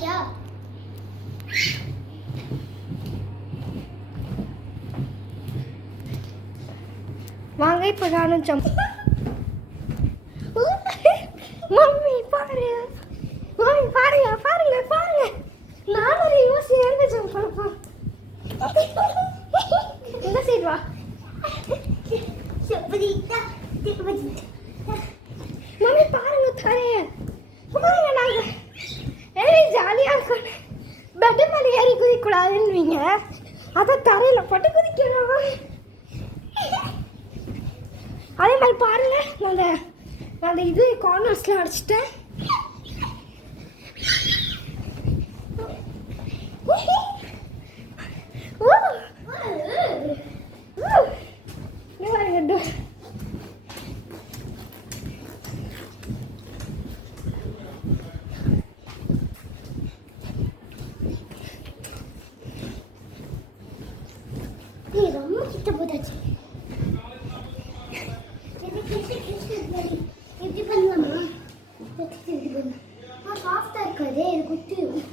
क्या வாங்க இப்போ நானும் ஜம்ப். மம்மி பாரு, மம்மி பாருங்க பாருங்க பாருங்க, நானும் ஒரு யோசனை ஜம்ப் பண்ணப்போம். இந்த சைடு வா. மம்மி பாருங்க தரைய பாருங்க. நாங்கள் ஜாலியாக இருக்கோம். பெட்டு மேலே ஏறி குதிக்கூடாதுன்னுவீங்க, அதை தரையில் போட்டு குதிக்கிறோம். அதே மாதிரி பாருங்க, நான் இது கார்னர்ஸ்லாம் அடிச்சிட்டேன். ரொம்ப கிட்ட போதாச்சு. எப்படி பண்ணலாமா? சாஃப்டா இருக்காதே, இது குத்திடும்.